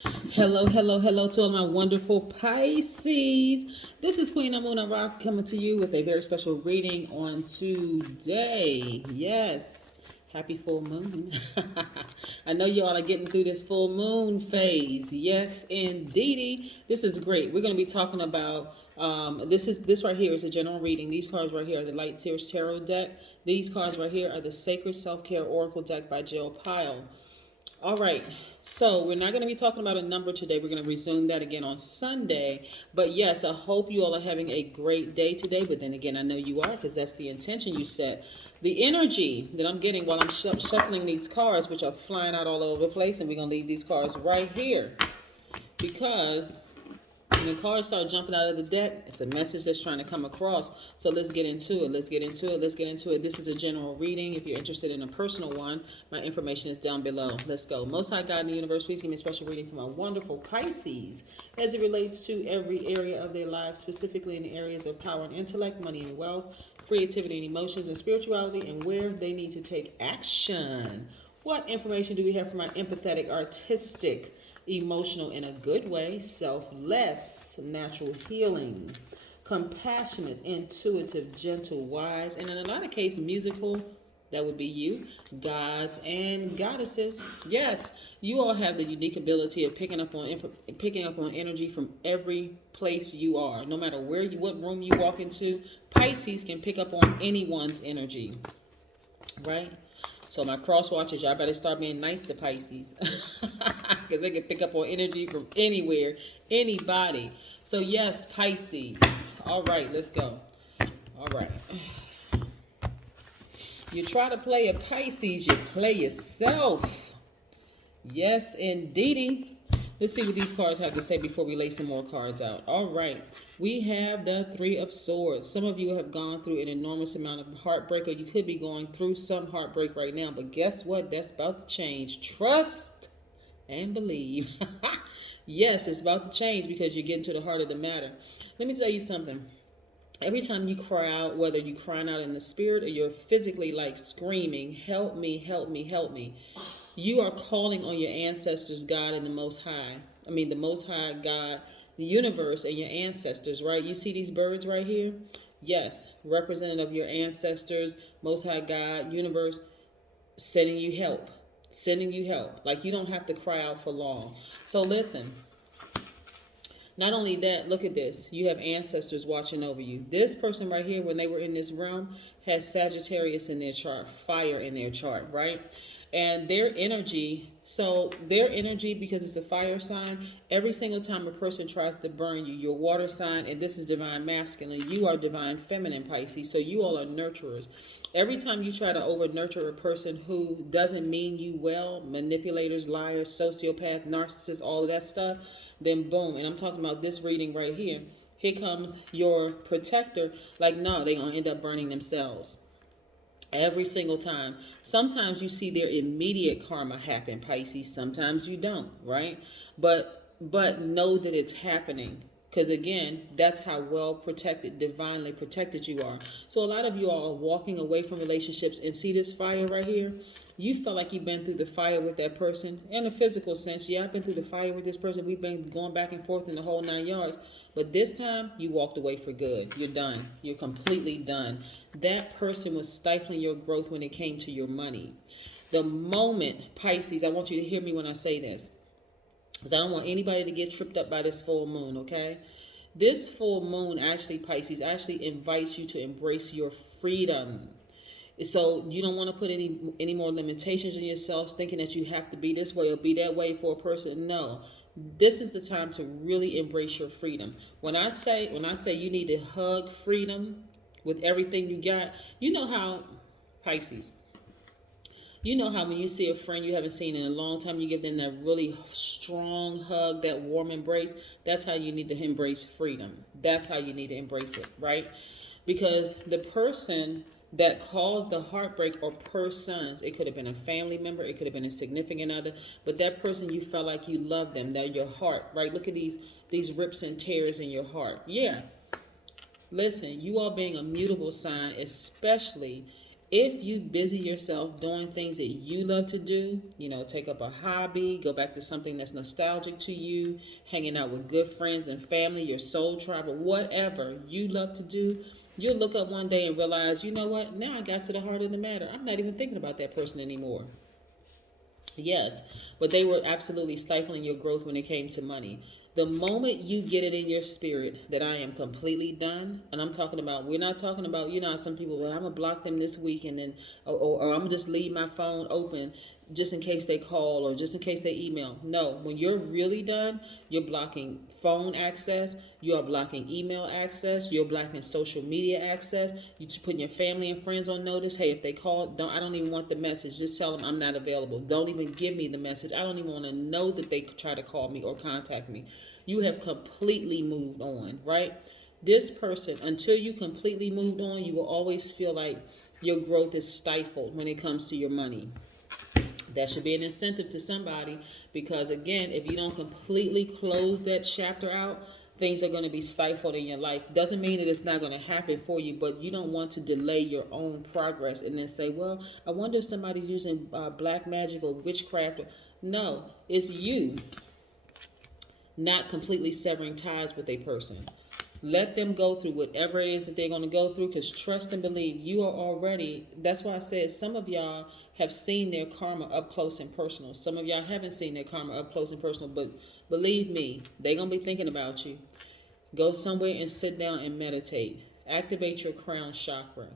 Hello, hello, hello to all my wonderful Pisces. This is Queen Amun Ra coming to you with a very special reading on today. Yes, happy full moon. I know you all are getting through this full moon phase. Yes, indeedy. This is great. We're going to be talking about this right here is a general reading. These cards right here are the Light Sears Tarot deck. These cards right here are the Sacred Self-Care Oracle deck by Jill Pyle. All right, so we're not going to be talking about a number today. We're going to resume that again on Sunday. But yes, I hope you all are having a great day today. But then again, I know you are, because that's the intention you set. The energy that I'm getting while I'm shuffling these cards, which are flying out all over the place, and we're going to leave these cards right here, because when the cards start jumping out of the deck, it's a message that's trying to come across. So let's get into it. Let's get into it. Let's get into it. This is a general reading. If you're interested in a personal one, my information is down below. Let's go. Most High God in the universe, please give me a special reading for my wonderful Pisces as it relates to every area of their lives, specifically in the areas of power and intellect, money and wealth, creativity and emotions, and spirituality, and where they need to take action. What information do we have for my empathetic, artistic, emotional in a good way, selfless, natural healing, compassionate, intuitive, gentle, wise, and in a lot of cases, musical? That would be you, gods and goddesses. Yes, you all have the unique ability of picking up on energy from every place you are. No matter what room you walk into, Pisces can pick up on anyone's energy, right? So my cross watchers, y'all better start being nice to Pisces, because they can pick up on energy from anywhere, anybody. So yes, Pisces. All right, let's go. All right. You try to play a Pisces, you play yourself. Yes, indeedy. Let's see what these cards have to say before we lay some more cards out. All right. We have the Three of Swords. Some of you have gone through an enormous amount of heartbreak, or you could be going through some heartbreak right now. But guess what? That's about to change. Trust and believe. Yes, it's about to change, because you're getting to the heart of the matter. Let me tell you something. Every time you cry out, whether you're crying out in the spirit or you're physically like screaming, help me, help me, help me, you are calling on your ancestors, God, and the Most High. The Most High God, the universe, and your ancestors, right? You see these birds right here? Yes, representative of your ancestors, Most High God, universe, sending you help. Sending you help. Like, you don't have to cry out for long. So listen. Not only that, look at this. You have ancestors watching over you. This person right here, when they were in this realm, has Sagittarius in their chart, fire in their chart, right? And their energy, because it's a fire sign, every single time a person tries to burn you, your water sign, and this is divine masculine, you are divine feminine, Pisces, so you all are nurturers. Every time you try to over nurture a person who doesn't mean you well, manipulators, liars, sociopath, narcissists, all of that stuff, then boom. And I'm talking about this reading right here. Here comes your protector. Like, no, they're going to end up burning themselves. Every single time. Sometimes you see their immediate karma happen, Pisces. Sometimes you don't, right? But know that it's happening. Because again, that's how well protected, divinely protected you are. So a lot of you all are walking away from relationships, and see this fire right here? You felt like you've been through the fire with that person. In a physical sense, yeah, I've been through the fire with this person. We've been going back and forth in the whole 9 yards. But this time, you walked away for good. You're done. You're completely done. That person was stifling your growth when it came to your money. The moment, Pisces, I want you to hear me when I say this, because I don't want anybody to get tripped up by this full moon, okay? This full moon, actually, Pisces, actually invites you to embrace your freedom. So you don't want to put any more limitations on yourselves, thinking that you have to be this way or be that way for a person. No, this is the time to really embrace your freedom. When I say you need to hug freedom with everything you got, you know how, Pisces, you know how when you see a friend you haven't seen in a long time, you give them that really strong hug, that warm embrace. That's how you need to embrace freedom. That's how you need to embrace it, right? Because the person that caused the heartbreak, or persons, it could have been a family member, it could have been a significant other, but that person, you felt like you loved them, that your heart, right? Look at these rips and tears in your heart. Yeah. Listen, you all being a mutable sign, especially If you busy yourself doing things that you love to do, take up a hobby, go back to something that's nostalgic to you, hanging out with good friends and family, your soul tribe, or whatever you love to do, you'll look up one day and realize, you know what? Now I got to the heart of the matter. I'm not even thinking about that person anymore. Yes, but they were absolutely stifling your growth when it came to money. The moment you get it in your spirit that I am completely done, and I'm talking about, we're not talking about, some people, well, I'm going to block them this week and then, or I'm going to just leave my phone open just in case they call or just in case they email. No, when you're really done, you're blocking phone access, you are blocking email access, you're blocking social media access, you're putting your family and friends on notice. Hey, if they call, I don't even want the message. Just tell them I'm not available. Don't even give me the message. I don't even want to know that they try to call me or contact me. You have completely moved on, right? This person, until you completely moved on, you will always feel like your growth is stifled when it comes to your money. That should be an incentive to somebody, because again, if you don't completely close that chapter out, things are going to be stifled in your life. Doesn't mean that it's not going to happen for you, but you don't want to delay your own progress and then say, well, I wonder if somebody's using black magic or witchcraft. No, it's you not completely severing ties with a person. Let them go through whatever it is that they're going to go through, because trust and believe, you are already, that's why I said some of y'all have seen their karma up close and personal. Some of y'all haven't seen their karma up close and personal, but believe me, they're going to be thinking about you. Go somewhere and sit down and meditate. Activate your crown chakra.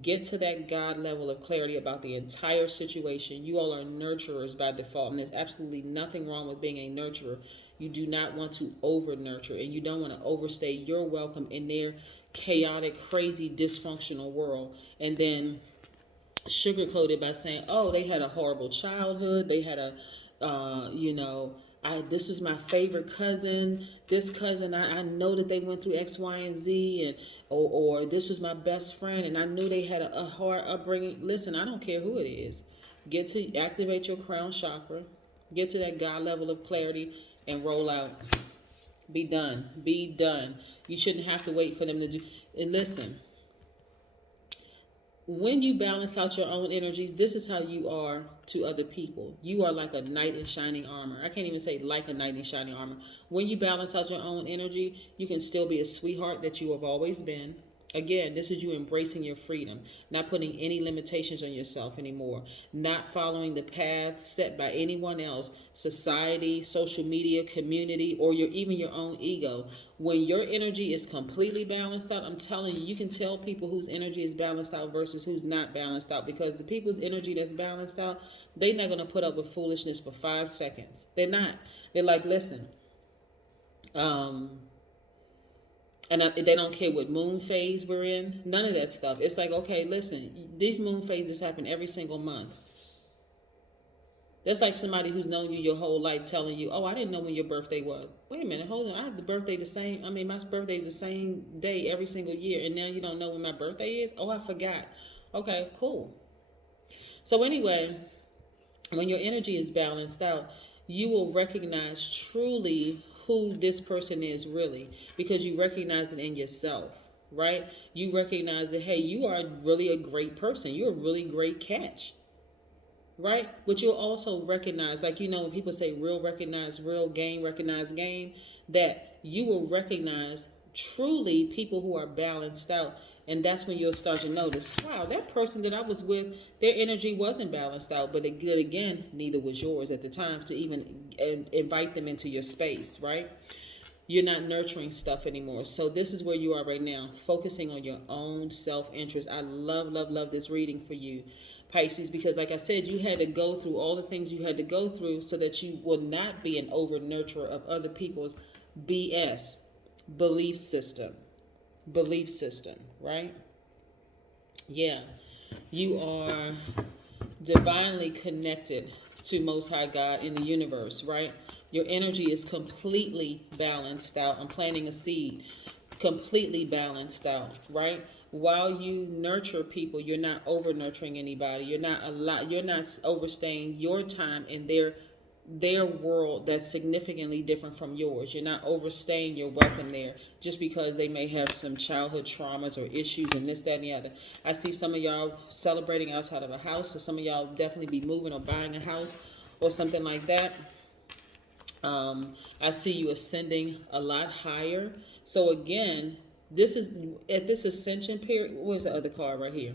Get to that God level of clarity about the entire situation. You all are nurturers by default, and there's absolutely nothing wrong with being a nurturer. You do not want to over nurture, and you don't want to overstay your welcome in their chaotic, crazy, dysfunctional world, and then sugarcoat it by saying, oh, they had a horrible childhood. They had this is my favorite cousin. This cousin, I know that they went through X, Y, and Z, and or this was my best friend, and I knew they had a hard upbringing. Listen, I don't care who it is. Get to activate your crown chakra. Get to that God level of clarity and roll out. Be done. Be done. You shouldn't have to wait for them to do. And listen, when you balance out your own energies, this is how you are to other people. You are like a knight in shining armor. I can't even say like a knight in shining armor. When you balance out your own energy, you can still be a sweetheart that you have always been. Again, this is you embracing your freedom, not putting any limitations on yourself anymore, not following the path set by anyone else, society, social media, community, or even your own ego. When your energy is completely balanced out, I'm telling you, you can tell people whose energy is balanced out versus who's not balanced out, because the people's energy that's balanced out, they're not going to put up with foolishness for 5 seconds. They're not. They're like, listen, they don't care what moon phase we're in. None of that stuff. It's like, okay, listen, these moon phases happen every single month. That's like somebody who's known you your whole life telling you, oh, I didn't know when your birthday was. Wait a minute, hold on. I have the birthday my birthday is the same day every single year, and now you don't know when my birthday is? Oh, I forgot. Okay, cool. So anyway, when your energy is balanced out, you will recognize truly who this person is really, because you recognize it in yourself, right? You recognize that, hey, you are really a great person. You're a really great catch, right? But you'll also recognize, like, when people say real recognize real, game recognize game, that you will recognize truly people who are balanced out. And that's when you'll start to notice, wow, that person that I was with, their energy wasn't balanced out. But again, neither was yours at the time to even invite them into your space, right? You're not nurturing stuff anymore. So this is where you are right now, focusing on your own self-interest. I love, love, love this reading for you, Pisces, because like I said, you had to go through all the things you had to go through so that you will not be an over-nurturer of other people's BS, belief system, right? Yeah, you are divinely connected to Most High God in the universe, right? Your energy is completely balanced out. I'm planting a seed, completely balanced out, right? While you nurture people, you're not over nurturing anybody. You're not overstaying your time in their world that's significantly different from yours. You're not overstaying your welcome there just because they may have some childhood traumas or issues and this, that, and the other. I see some of y'all celebrating outside of a house, or some of y'all definitely be moving or buying a house or something like that. I see you ascending a lot higher. So again, this is at this ascension period. Where's the other card right here?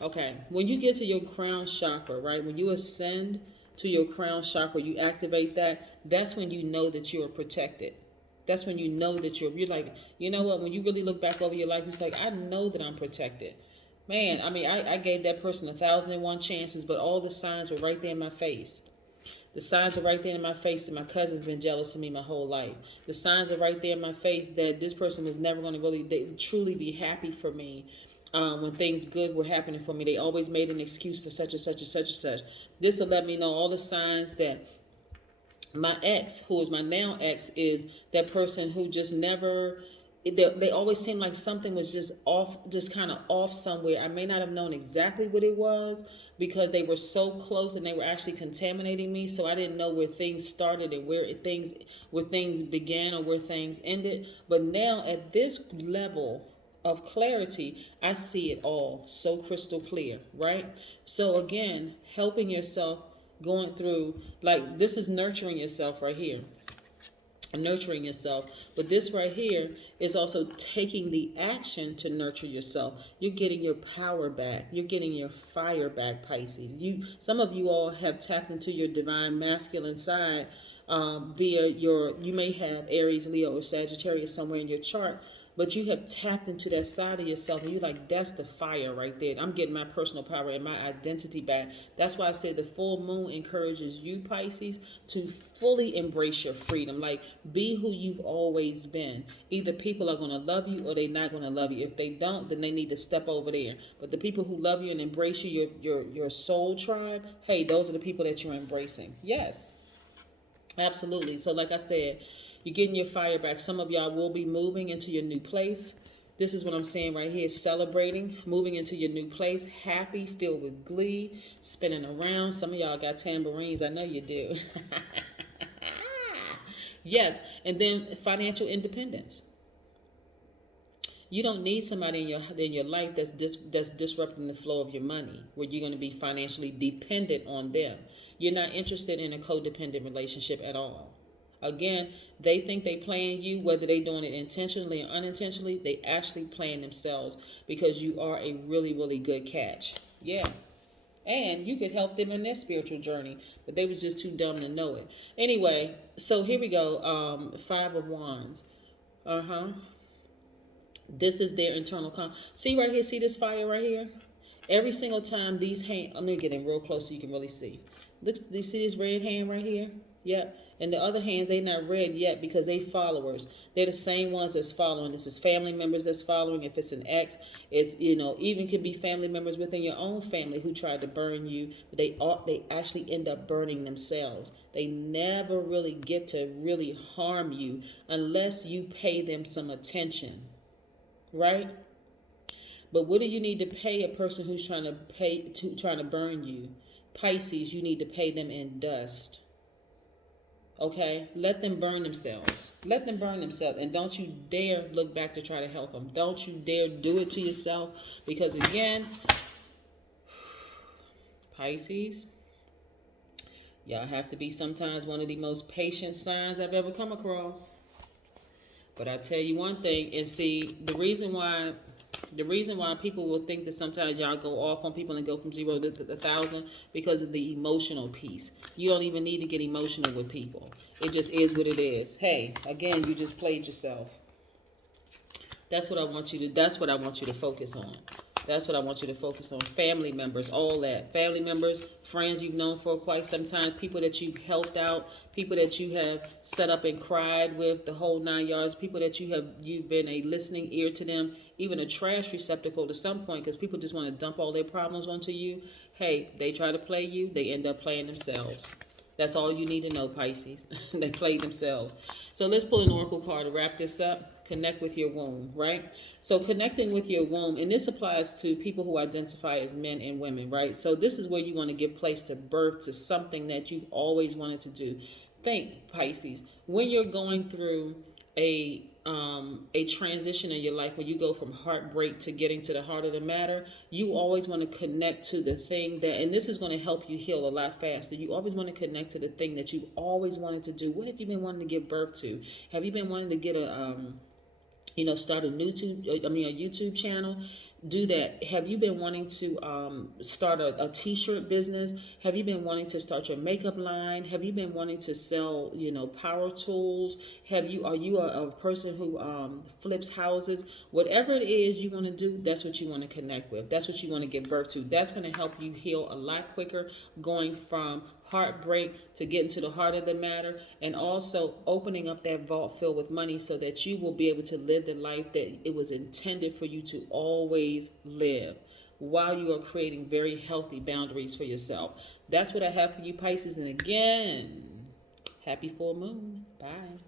Okay, when you get to your crown chakra, right? When you ascend to your crown chakra, you activate that. That's when you know that you're protected. That's when you know that you're like, you know what? When you really look back over your life, it's like, I know that I'm protected. Man, I mean, I gave that person 1,001 chances, but all the signs were right there in my face. The signs are right there in my face that my cousin's been jealous of me my whole life. The signs are right there in my face that this person was never going to really truly be happy for me. When things good were happening for me, they always made an excuse for such and such and such and such. This will let me know all the signs that my ex, who is my now ex, is that person who just never, they always seem like something was just off, just kind of off somewhere. I may not have known exactly what it was because they were so close and they were actually contaminating me. So I didn't know where things started and where things began or where things ended. But now at this level of clarity, I see it all so crystal clear, right? So again, helping yourself, going through, like, this is nurturing yourself right here, nurturing yourself. But this right here is also taking the action to nurture yourself. You're getting your power back. You're getting your fire back, Pisces. Some of you all have tapped into your divine masculine side via you may have Aries, Leo, or Sagittarius somewhere in your chart. But you have tapped into that side of yourself, and you're like, that's the fire right there. I'm getting my personal power and my identity back. That's why I said the full moon encourages you, Pisces, to fully embrace your freedom. Like, be who you've always been. Either people are going to love you or they're not going to love you. If they don't, then they need to step over there. But the people who love you and embrace you, your soul tribe, hey, those are the people that you're embracing. Yes, absolutely. So like I said, you're getting your fire back. Some of y'all will be moving into your new place. This is what I'm saying right here. Celebrating, moving into your new place. Happy, filled with glee, spinning around. Some of y'all got tambourines. I know you do. Yes. And then financial independence. You don't need somebody in your life that's disrupting the flow of your money, where you're going to be financially dependent on them. You're not interested in a codependent relationship at all. Again, they think they playing you, whether they doing it intentionally or unintentionally. They actually playing themselves, because you are a really, really good catch. Yeah. And you could help them in their spiritual journey, but they was just too dumb to know it. Anyway, so here we go. 5 of Wands. This is their internal see right here, see this fire right here? Every single time these hands, I'm going to get in real close so you can really see. Look, do you see this red hand right here? Yep. And the other hands, they not red yet because they followers. They're the same ones that's following. This is family members that's following. If it's an ex, it's, even could be family members within your own family who tried to burn you, but they actually end up burning themselves. They never really get to really harm you unless you pay them some attention, right? But what do you need to pay a person who's trying to burn you? Pisces, you need to pay them in dust. Okay, let them burn themselves. Let them burn themselves. And don't you dare look back to try to help them. Don't you dare do it to yourself. Because again, Pisces, y'all have to be sometimes one of the most patient signs I've ever come across. But I tell you one thing, and see, the reason why people will think that sometimes y'all go off on people and go from 0 to 1,000, because of the emotional piece. You don't even need to get emotional with people. It just is what it is. Hey, again, you just played yourself. That's what I want you to focus on. That's what I want you to focus on. Family members, all that. Family members, friends you've known for quite some time, people that you've helped out, people that you have set up and cried with, the whole 9 yards, people that you've been a listening ear to them, even a trash receptacle to some point, because people just want to dump all their problems onto you. Hey, they try to play you, they end up playing themselves. That's all you need to know, Pisces. They played themselves. So let's pull an oracle card to wrap this up. Connect with your womb, right? So connecting with your womb, and this applies to people who identify as men and women, right? So this is where you want to give place to birth to something that you've always wanted to do. Think, Pisces, when you're going through a transition in your life, when you go from heartbreak to getting to the heart of the matter, you always want to connect to the thing that, and this is going to help you heal a lot faster. You always want to connect to the thing that you always wanted to do. What have you been wanting to give birth to? Have you been wanting to get start a YouTube channel? Do that. Have you been wanting to start a t-shirt business? Have you been wanting to start your makeup line? Have you been wanting to sell, power tools? Are you a person who flips houses? Whatever it is you want to do, that's what you want to connect with. That's what you want to give birth to. That's going to help you heal a lot quicker, going from heartbreak to getting to the heart of the matter, and also opening up that vault filled with money so that you will be able to live the life that it was intended for you to always live, while you are creating very healthy boundaries for yourself. That's what I have for you, Pisces. And again, happy full moon. Bye.